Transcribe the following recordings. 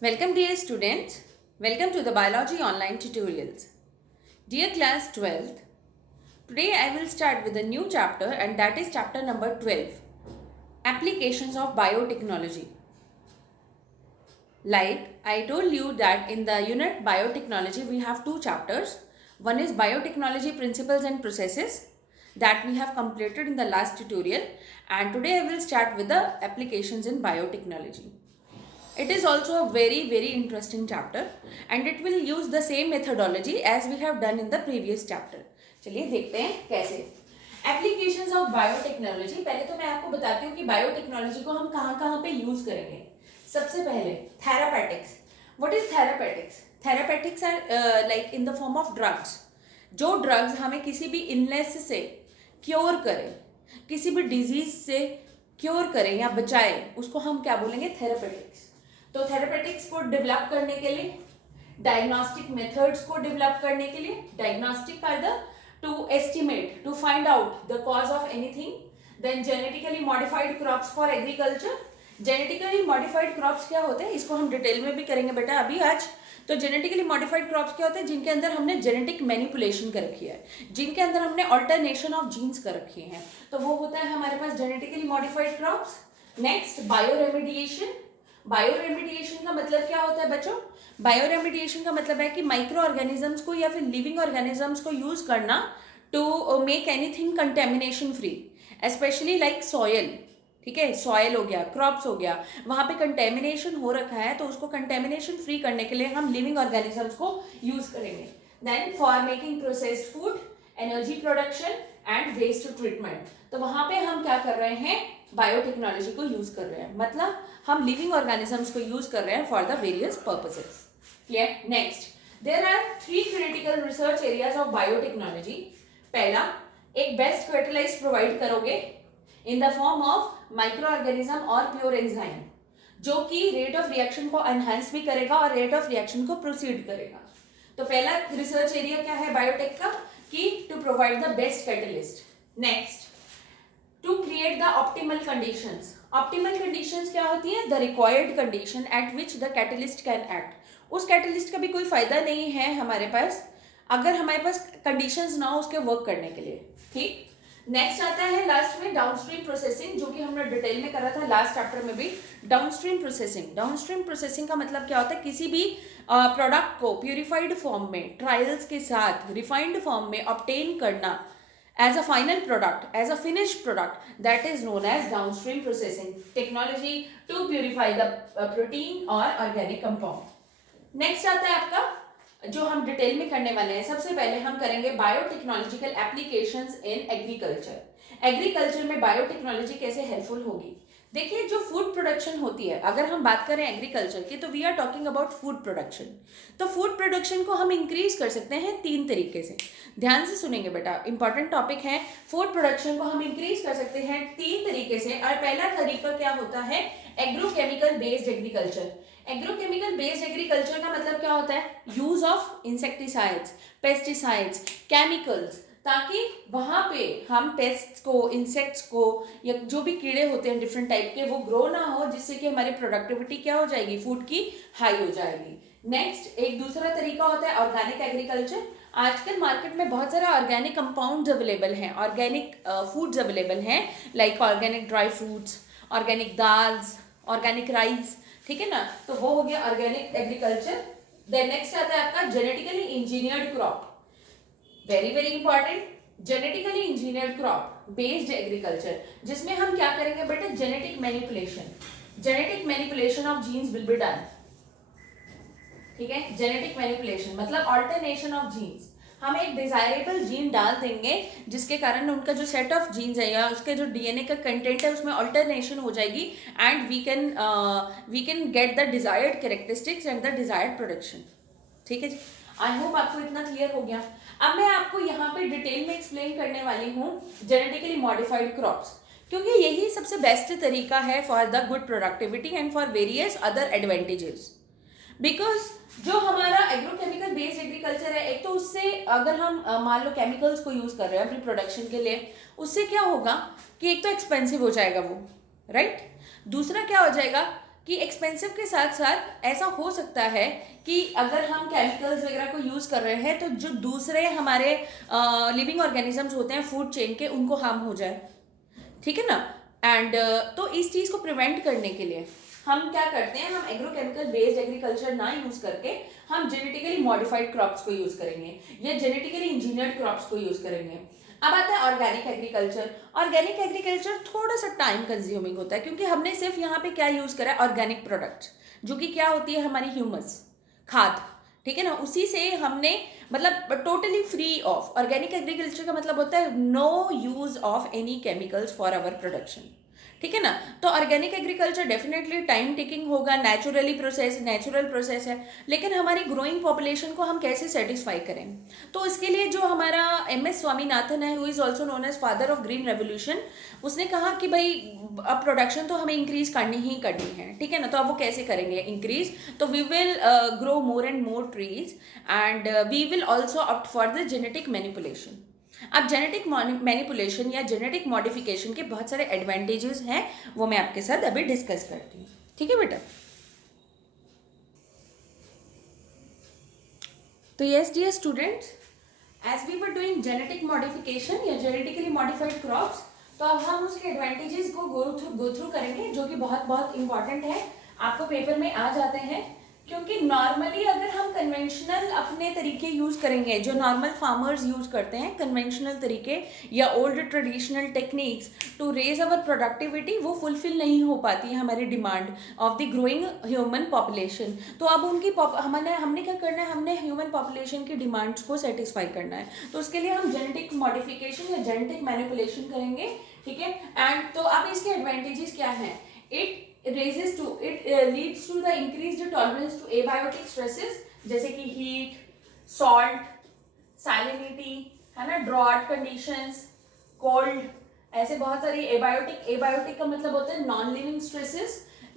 Welcome dear students, welcome to the biology online tutorials. Dear class 12th, today I will start with a new chapter and that is chapter number 12, Applications of Biotechnology. Like I told you that in the unit Biotechnology we have two chapters. One is Biotechnology Principles and Processes that we have completed in the last tutorial, and today I will start with the Applications in Biotechnology. It is also a very interesting chapter and it will use the same methodology as we have done in the previous chapter. चलिए देखते हैं कैसे. Applications of biotechnology. पहले तो मैं आपको बताती हूँ कि बायोटेक्नोलॉजी को हम कहाँ पे यूज करेंगे. सबसे पहले therapeutics. What is therapeutics? Therapeutics are like in the form of drugs. जो ड्रग्स हमें किसी भी इलनेस से क्योर करें, किसी भी डिजीज से क्योर करें या बचाए, उसको हम क्या बोलेंगे? थेरापेटिक्स. तो थेरापेटिक्स को डेवलप करने के लिए, डायग्नोस्टिक मेथड्स को डेवलप करने के लिए, diagnostic are the to estimate, to find out the cause of anything. Then genetically modified crops for agriculture. Genetically modified crops क्या होते हैं, इसको हम डिटेल में भी करेंगे बेटा अभी आज. तो जेनेटिकली मॉडिफाइड क्रॉप्स क्या होते हैं? जिनके अंदर हमने जेनेटिक मैनिपुलेशन कर रखी है, जिनके अंदर हमने ऑल्टरनेशन ऑफ जीन्स कर रखी हैं, तो वो होता है हमारे पास genetically modified crops. Next bioremediation. Bioremediation का मतलब क्या होता है बच्चों? बायो रेमिडिएशन का मतलब है कि माइक्रो ऑर्गेनिजम्स को या फिर लिविंग ऑर्गेनिजम्स को यूज करना to make anything contamination free, specially like soil. ठीक है, सॉयल हो गया, क्रॉप्स हो गया, वहां पे कंटेमिनेशन हो रखा है तो उसको कंटेमिनेशन फ्री करने के लिए हम लिविंग ऑर्गेनिजम्स को यूज करेंगे. Then for making processed food, energy production and waste treatment. तो वहां पे हम क्या कर रहे हैं? बायोटेक्नोलॉजी को यूज कर रहे हैं, मतलब हम लिविंग ऑर्गेनिजम्स को यूज कर रहे हैं for the various purposes. Clear? Next, there are 3 critical research areas of biotechnology. पहला, एक बेस्ट फर्टिलाइज प्रोवाइड करोगे in the form of micro organism और प्योर एंजाइम, जो कि रेट ऑफ रिएक्शन को एनहांस भी करेगा और रेट ऑफ रिएक्शन को प्रोसीड करेगा. तो पहला रिसर्च एरिया क्या है बायोटेक का? कि to provide the best catalyst. Next, to create the optimal conditions. Optimal conditions क्या होती है? The required condition at which the catalyst can act. उस कैटलिस्ट का भी कोई फायदा नहीं है हमारे पास अगर हमारे पास कंडीशंस ना हो उसके वर्क करने के लिए. ठीक. नेक्स्ट आता है लास्ट में डाउनस्ट्रीम प्रोसेसिंग, जो कि हमने डिटेल में करा था लास्ट चैप्टर में भी. Downstream processing. डाउनस्ट्रीम प्रोसेसिंग का मतलब क्या होता है? किसी भी प्रोडक्ट को प्यूरिफाइड फॉर्म में, ट्रायल्स के साथ रिफाइंड फॉर्म में ऑब्टेन करना as a final product, as a finished product, that is known as downstream processing technology to purify the protein or organic compound. Next आता है आपका जो हम डिटेल में करने वाले हैं. सबसे पहले हम करेंगे biotechnological applications in agriculture. Agriculture में बायोटेक्नोलॉजी कैसे हेल्पफुल होगी? देखिए, जो फूड प्रोडक्शन होती है, अगर हम बात करें एग्रीकल्चर की, तो we are talking about food production. तो फूड प्रोडक्शन को हम इंक्रीज कर सकते हैं 3 तरीके से. ध्यान से सुनेंगे बेटा, इंपॉर्टेंट टॉपिक है. फूड प्रोडक्शन को हम इंक्रीज कर सकते हैं 3 तरीके से. और पहला तरीका क्या होता है? Agrochemical based agriculture. Agrochemical based agriculture का मतलब क्या होता है? Use of insecticides, pesticides, chemicals, ताकि वहां पे हम पेस्ट को, इंसेक्ट्स को या जो भी कीड़े होते हैं डिफरेंट टाइप के, वो ग्रो ना हो, जिससे कि हमारी प्रोडक्टिविटी क्या हो जाएगी? फूड की हाई हो जाएगी. नेक्स्ट, एक दूसरा तरीका होता है ऑर्गेनिक एग्रीकल्चर. आजकल मार्केट में बहुत सारा ऑर्गेनिक कंपाउंड्स अवेलेबल हैं, ऑर्गेनिक फूड्स अवेलेबल हैं, like organic dry fruits, organic dals, organic rice. ठीक है ना? तो वो हो गया ऑर्गेनिक एग्रीकल्चर. देन नेक्स्ट आता है आपका genetically engineered crop. Very important, genetically engineered crop based agriculture, जिसमें हम क्या करेंगे बेटा? Genetic manipulation. Genetic manipulation of genes will be done. ठीक है, जेनेटिक मैनिपुलेशन मतलब ऑल्टरनेशन ऑफ जीन्स. हम एक डिजायरेबल जीन डाल देंगे जिसके कारण उनका जो सेट ऑफ जीन्स है या उसके जो डीएनए का कंटेंट है उसमें ऑल्टरनेशन हो जाएगी and we can get the desired characteristics and the desired production. ठीक है जी, आई होप आपको इतना क्लियर हो गया. अब मैं आपको यहाँ पे डिटेल में एक्सप्लेन करने वाली हूँ जेनेटिकली मॉडिफाइड क्रॉप्स, क्योंकि यही सबसे बेस्ट तरीका है for the good productivity and for various other advantages. Because जो हमारा एग्रोकेमिकल बेस्ड एग्रीकल्चर है, एक तो उससे अगर हम मान लो केमिकल्स को यूज कर रहे हैं अपनी प्रोडक्शन के लिए, उससे क्या होगा कि एक तो एक्सपेंसिव हो जाएगा वो, राइट। दूसरा क्या हो जाएगा कि एक्सपेंसिव के साथ साथ ऐसा हो सकता है कि अगर हम केमिकल्स वगैरह को यूज़ कर रहे हैं तो जो दूसरे हमारे लिविंग ऑर्गेनिजम्स होते हैं फूड चेन के, उनको हार्म हो जाए, ठीक है ना। एंड तो इस चीज़ को प्रिवेंट करने के लिए हम क्या करते हैं, हम एग्रोकेमिकल बेस्ड एग्रीकल्चर ना यूज करके हम जेनेटिकली मॉडिफाइड क्रॉप्स को यूज करेंगे या जेनेटिकली इंजीनियर्ड क्रॉप्स को यूज करेंगे। अब आता है ऑर्गेनिक एग्रीकल्चर। ऑर्गेनिक एग्रीकल्चर थोड़ा सा टाइम कंज्यूमिंग होता है क्योंकि हमने सिर्फ यहाँ पे क्या यूज करा है, ऑर्गेनिक प्रोडक्ट, जो कि क्या होती है हमारी ह्यूमस खाद, ठीक है ना। उसी से हमने मतलब totally free of, organic agriculture का मतलब होता है no use of any chemicals for our production, ठीक है ना। तो organic agriculture definitely time taking होगा, नेचुरल प्रोसेस है, लेकिन हमारी ग्रोइंग पॉपुलेशन को हम कैसे सेटिस्फाई करें। तो इसके लिए जो हमारा MS स्वामीनाथन है, who is also known as father of green revolution, उसने कहा कि भाई अब प्रोडक्शन तो हमें इंक्रीज करनी ही करनी है, ठीक है ना। तो अब वो कैसे करेंगे इंक्रीज, तो we will grow more and more trees and we will also opt for the genetic manipulation. अब जेनेटिक मैनिपुलेशन या जेनेटिक मॉडिफिकेशन के बहुत सारे एडवांटेजेस हैं, वो मैं आपके साथ अभी डिस्कस करती हूँ, ठीक है बेटा। तो yes dear students, as we were doing genetic modification या जेनेटिकली मॉडिफाइड क्रॉप्स, तो अब हम उसके एडवांटेजेस को गो थ्रू करेंगे, जो कि बहुत बहुत इंपॉर्टेंट है, आपको पेपर में आ जाते हैं। क्योंकि नॉर्मली अगर हम कन्वेंशनल अपने तरीके यूज़ करेंगे, जो नॉर्मल फार्मर्स यूज़ करते हैं कन्वेंशनल तरीके या old traditional techniques to raise our productivity, वो फुलफिल नहीं हो पाती है हमारी demand of the growing human population. तो अब उनकी हमने क्या करना है, हमने ह्यूमन पॉपुलेशन की डिमांड्स को सेटिस्फाई करना है। तो उसके लिए हम जेनेटिक मॉडिफिकेशन या जेनेटिक मैनिपुलेशन करेंगे, ठीक है। एंड तो अब इसके एडवांटेजेस क्या हैं, it leads to the increased tolerance to abiotic stresses, जैसे कि हीट, सॉल्ट, सैलिनिटी, है ना, ड्रॉट कंडीशंस, कोल्ड, ऐसे बहुत सारी एबायोटिक का मतलब होता है non living stresses.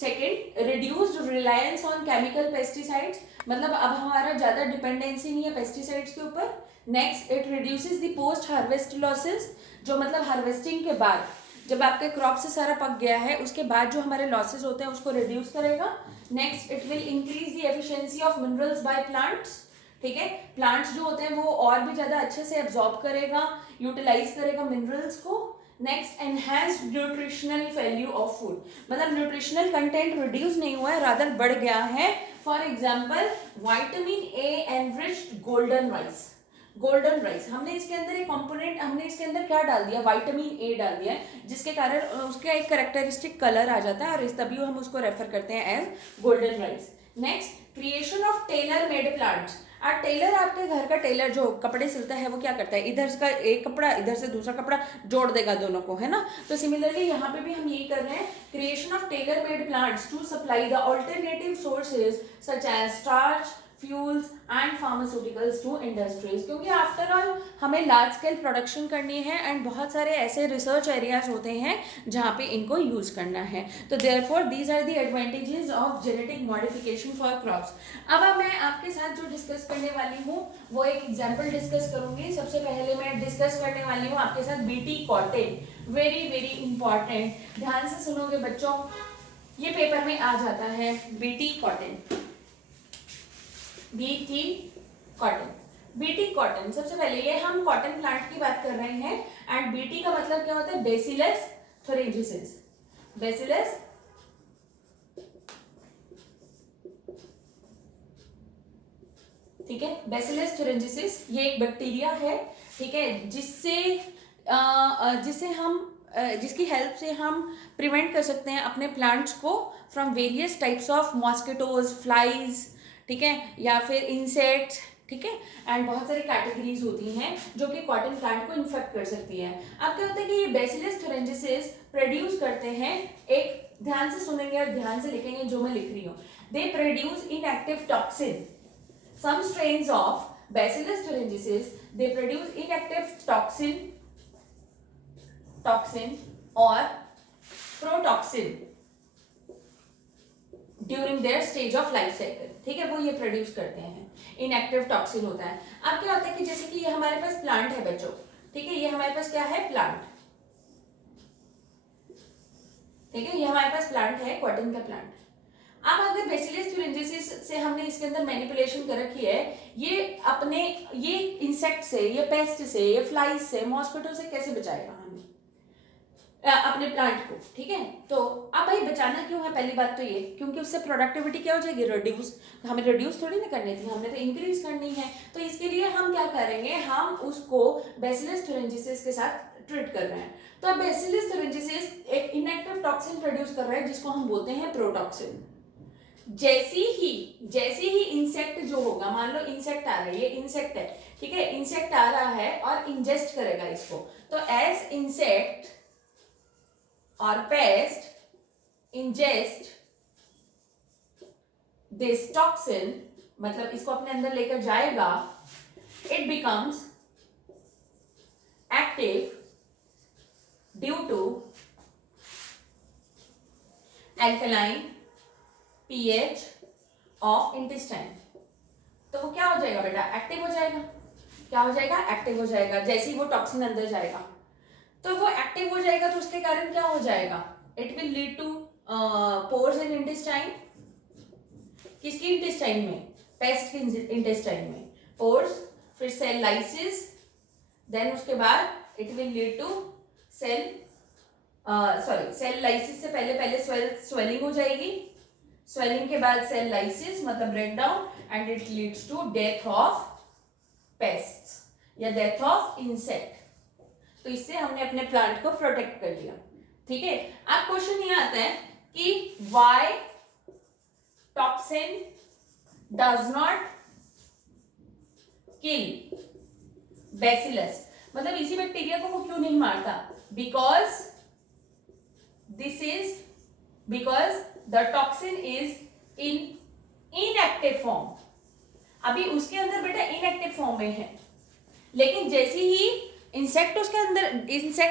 Second, reduced reliance on chemical pesticides, मतलब अब हमारा ज़्यादा डिपेंडेंसी नहीं है पेस्टिसाइड्स के ऊपर। Next, it reduces the post harvest losses, जो मतलब हार्वेस्टिंग के बाद जब आपके क्रॉप से सारा पक गया है उसके बाद जो हमारे लॉसेस होते हैं उसको रिड्यूस करेगा। Next, it will increase the efficiency of minerals by plants, ठीक है। प्लांट्स जो होते हैं वो और भी ज़्यादा अच्छे से एब्जॉर्ब करेगा, यूटिलाइज करेगा मिनरल्स को। Next, enhanced nutritional value of food, मतलब न्यूट्रिशनल कंटेंट रिड्यूस नहीं हुआ है, रादर बढ़ गया है। For example, vitamin A enriched golden rice, हमने इसके अंदर एक कंपोनेंट, हमने इसके अंदर क्या डाल दिया, विटामिन ए डाल दिया है, जिसके कारण उसका एक कैरेक्टरिस्टिक कलर आ जाता है और इस तभी हम उसको रेफर करते हैं as golden rice. Next, creation of tailor made plants. और टेलर, आपके घर का टेलर जो कपड़े सिलता है वो क्या करता है, इधर का एक कपड़ा इधर से दूसरा कपड़ा जोड़ देगा दोनों को, है ना। तो सिमिलरली यहाँ पे भी हम यही कर रहे हैं, creation of tailor made plants to supply the alternative sources such as starch, fuels and pharmaceuticals to industries, क्योंकि आफ्टर ऑल हमें लार्ज स्केल प्रोडक्शन करनी है एंड बहुत सारे ऐसे रिसर्च एरियाज होते हैं जहाँ पे इनको यूज करना है। तो therefore these are the advantages of genetic modification for crops. अब मैं आपके साथ जो डिस्कस करने वाली हूँ वो एक एग्जाम्पल डिस्कस करूंगी। सबसे पहले मैं डिस्कस करने वाली हूँ आपके साथ BT cotton, very very important, ध्यान से सुनोगे बच्चों, ये पेपर में आ जाता है। BT कॉटन, सबसे पहले ये हम कॉटन प्लांट की बात कर रहे हैं एंड BT का मतलब क्या होता है, बेसिलस थुरिंजिसिस। बेसिलस ठीक है, बेसिलस थुरिंजिसिस ये एक बैक्टीरिया है, ठीक है, जिससे हम जिसकी हेल्प से हम प्रिवेंट कर सकते हैं अपने प्लांट्स को from various types of mosquitoes, flies, ठीक है, या फिर इंसेक्ट्स, ठीक है। एंड बहुत सारी कैटेगरीज होती हैं जो कि कॉटन प्लांट को इन्फेक्ट कर सकती हैं। अब क्या होता है कि ये बेसिलस थुरिंजिसिस प्रोड्यूस करते हैं, एक ध्यान से सुनेंगे और ध्यान से लिखेंगे जो मैं लिख रही हूँ, they produce inactive toxin. Some strains of Bacillus thuringiensis, they produce inactive toxin or protoxin during their stage of life cycle, ठीक है, वो ये प्रोड्यूस करते हैं, इनएक्टिव टॉक्सिन होता है। अब क्या होता है कि जैसे कि ये हमारे पास प्लांट है बच्चों, ठीक है, ये हमारे पास क्या है, प्लांट, ठीक है, ये हमारे पास प्लांट है, कॉटन का प्लांट। अब अगर बेसिलस thuringiensis से हमने इसके अंदर मैनिपुलेशन कर रखी है, ये इंसेक्ट से, ये पेस्ट से, ये फ्लाइज से, मॉस्किटो से कैसे बचाएगा हमें अपने प्लांट को, ठीक है। तो अब भाई बचाना क्यों है, पहली बात तो ये, क्योंकि उससे प्रोडक्टिविटी क्या हो जाएगी, रिड्यूस। हमें रिड्यूस थोड़ी ना करनी थी, हमने तो इंक्रीज करनी है। तो इसके लिए हम क्या करेंगे, हम उसको बेसिलस thuringiensis के साथ ट्रीट कर रहे हैं। तो अब बेसिलस thuringiensis एक इनएक्टिव टॉक्सिन प्रोड्यूस कर रहा है जिसको हम बोलते हैं प्रोटॉक्सिन। जैसे ही इंसेक्ट जो होगा, मान लो इंसेक्ट आ रहा है, ये इंसेक्ट है, ठीक है, इंसेक्ट आ रहा है और इंजेस्ट करेगा इसको, तो एज इंसेक्ट और पेस्ट इंजेस्ट दिस टॉक्सिन, मतलब इसको अपने अंदर लेकर जाएगा, it becomes active due to alkaline pH of intestine. तो वो क्या हो जाएगा बेटा, एक्टिव हो जाएगा। क्या हो जाएगा, एक्टिव हो जाएगा। जैसे ही वो टॉक्सिन अंदर जाएगा तो वो एक्टिव हो जाएगा, तो उसके कारण क्या हो जाएगा, it will lead to pores in intestine. किसकी इंटेस्टाइन में, पेस्ट की इंटेस्टाइन में पोर्स, फिर सेल लाइसिस, देन उसके बाद it will lead to cell cell lysis से पहले स्वेलिंग हो जाएगी, स्वेलिंग के बाद सेल लाइसिस मतलब break down, and it leads to death of pests या डेथ ऑफ इंसेक्ट। तो इससे हमने अपने प्लांट को प्रोटेक्ट कर लिया, ठीक है। अब क्वेश्चन ये आता है कि why toxin does not kill bacillus, मतलब इसी बैक्टीरिया को वो क्यों नहीं मारता, because the toxin is in inactive form. अभी उसके अंदर बेटा इनएक्टिव फॉर्म में है, लेकिन जैसे ही इंसेक्ट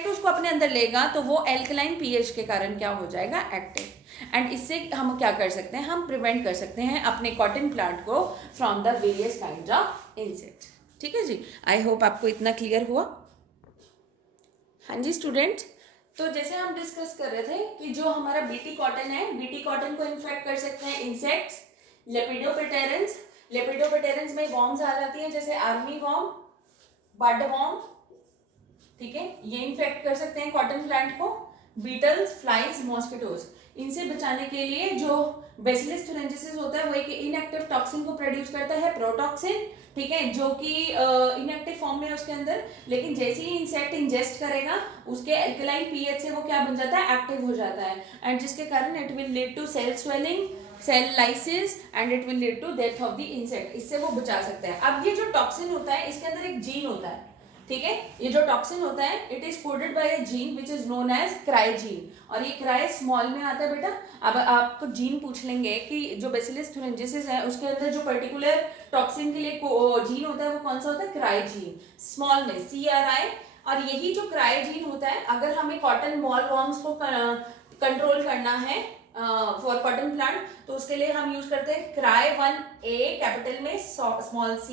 उसको अपने अंदर लेगा तो वो एल्कलाइन पीएच के कारण क्या हो जाएगा, एक्टिव। एंड इससे हम क्या कर सकते हैं, हम प्रिवेंट कर सकते हैं अपने कॉटन प्लांट को from the various kind of insect. ठीक है जी, आई होप आपको इतना क्लियर हुआ। हाँ जी स्टूडेंट्स, तो जैसे हम डिस्कस कर रहे थे कि जो हमारा बीटी कॉटन है, बीटी कॉटन को इन्फेक्ट कर सकते हैं इंसेक्ट्स, लेपिडोप्टेरेंस। लेपिडोप्टेरेंस में वॉर्म्स आ जाती हैं, जैसे आर्मी वॉर्म, बड वॉर्म, ठीक है, ये इन्फेक्ट कर सकते हैं कॉटन प्लांट को। बीटल्स, फ्लाइज, मॉस्किटोज, इनसे बचाने के लिए जो बेसिलस thuringiensis होता है वो एक इनएक्टिव टॉक्सिन को प्रोड्यूस करता है, प्रोटॉक्सिन, ठीक है, जो कि इनएक्टिव फॉर्म में है उसके अंदर, लेकिन जैसे ही इंसेक्ट इंजेस्ट करेगा उसके एल्कलाइन पीएच से वो क्या बन जाता है, एक्टिव हो जाता है, एंड जिसके कारण it will lead to cell swelling, cell lysis, and it will lead to death of the insect. इससे वो बचा सकते हैं। अब ये जो टॉक्सिन होता है इसके अंदर एक जीन होता है, ठीक है, ये जो टॉक्सिन होता है it is coded by a gene which is known as cry gene, और ये क्राई स्मॉल में आता है बेटा। अब आपको जीन पूछ लेंगे कि जो बेसिलस thuringiensis है उसके अंदर जो पर्टिकुलर टॉक्सिन के लिए जीन होता है वो कौन सा होता है, क्राई जीन, स्मॉल में CRI। और यही जो क्राई जीन होता है, अगर हमें कॉटन बॉल वॉर्म्स को कंट्रोल करना है फॉर कॉटन प्लांट, तो उसके लिए हम यूज करते हैं क्राई 1A कैपिटल में small c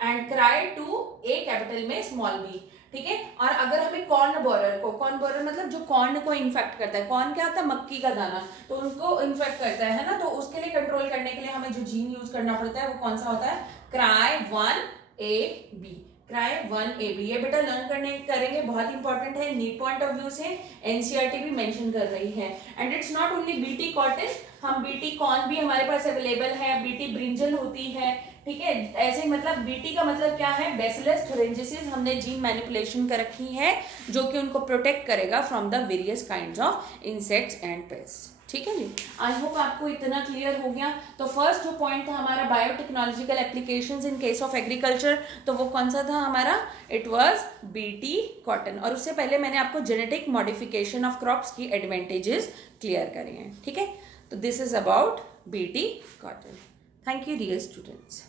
and cry 2A capital में स्मॉल b, ठीक है। और अगर हमें कॉर्न बोरर मतलब जो कॉर्न को इन्फेक्ट करता है, कॉर्न क्या होता है, मक्की का दाना, तो उनको इन्फेक्ट करता है ना, तो उसके लिए कंट्रोल करने के लिए हमें जो जीन यूज करना पड़ता है वो कौन सा होता है, क्राई 1AB, क्राई 1AB। ये बेटा लर्न करेंगे, बहुत इंपॉर्टेंट है, नीट पॉइंट ऑफ व्यू से एनसीईआरटी भी मेंशन कर रही है। And it's not only BT cotton, हम बीटी कॉर्न भी हमारे पास अवेलेबल है, बीटी ब्रिंजल होती है, ठीक है। ऐसे मतलब बीटी का मतलब क्या है, बेसिलस thuringiensis, हमने जीन मैनिपुलेशन कर रखी है जो कि उनको प्रोटेक्ट करेगा from the various kinds of insects and paste, ठीक है जी। आई होप आपको इतना क्लियर हो गया। तो फर्स्ट जो पॉइंट था हमारा biotechnological applications in case of agriculture, तो वो कौन सा था हमारा, इट वाज बीटी कॉटन। और उससे पहले मैंने आपको जेनेटिक मॉडिफिकेशन ऑफ क्रॉप्स की एडवांटेजेस क्लियर करे हैं, ठीक है। तो this is about BT cotton. Thank you dear students.